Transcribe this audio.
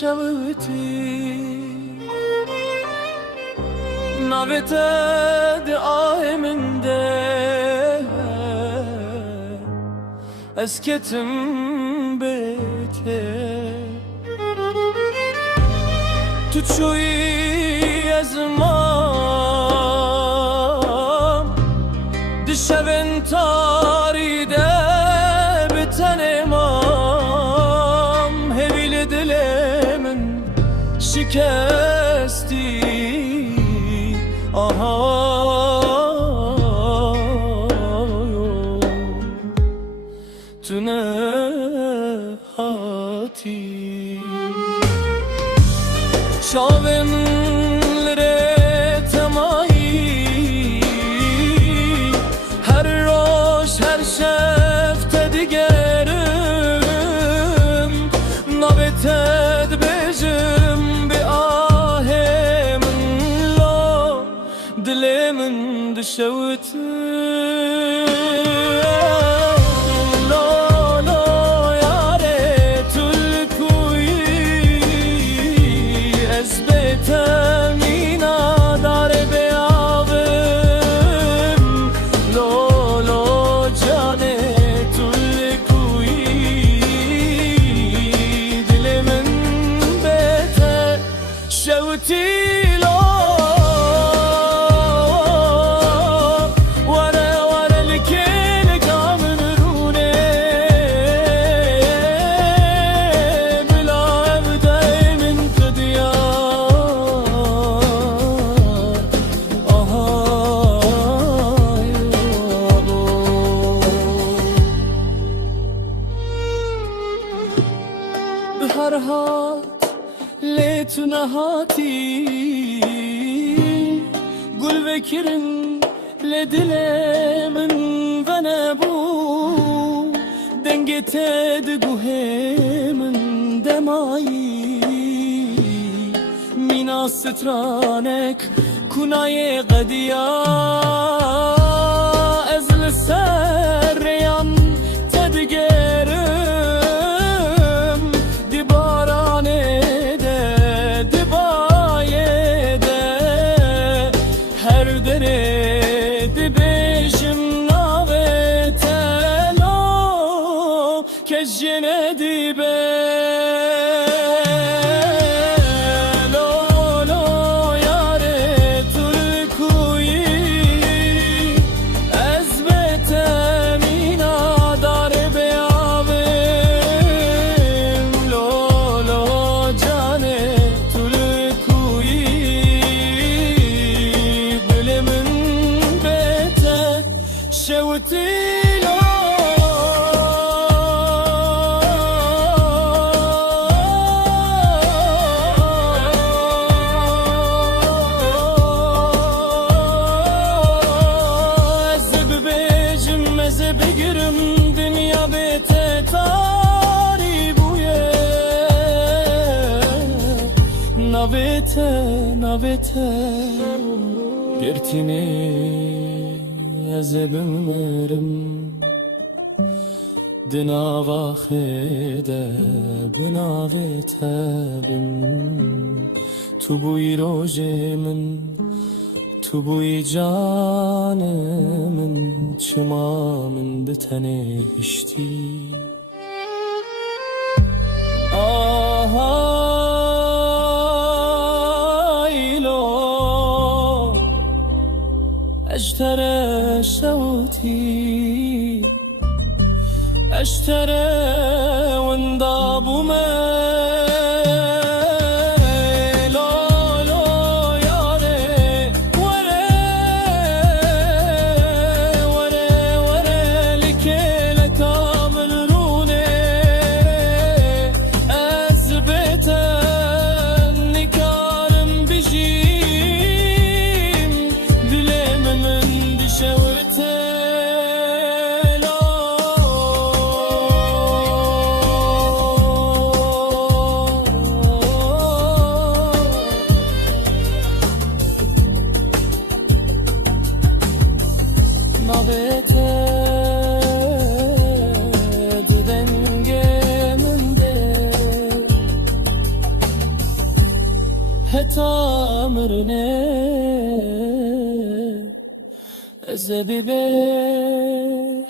شوتي نابته دعای من ده اسکتم بته تو چوی از ما دشبن تاریده بتن مام هویل دل من شکستی آها تو نهاتی شاونلره تمایی هر روز هر شفت دیگرم نابتد بجم به آه من لا دل من دشوت هر هات لیتو نهاتی گل بکرن لدل من و نبو دنگت دگوه من دمایی مینا سترانک کنای قدیا از لسر ریان تدگرم کجنه دیبه لولو یاره ترکویی از بتمینا داره بیابم لولو جانه ترکویی دل من بته شوتی بگیرم دنیا بهت تاری بویه نویته گرتینی از بمرم دناوا خیده بناویته بم تو بوی روژ من تو بوی جان من چما من بتنه اشتی آهایلو اشتره شوتی اشتره وندابو من تامرني أزبي بيشن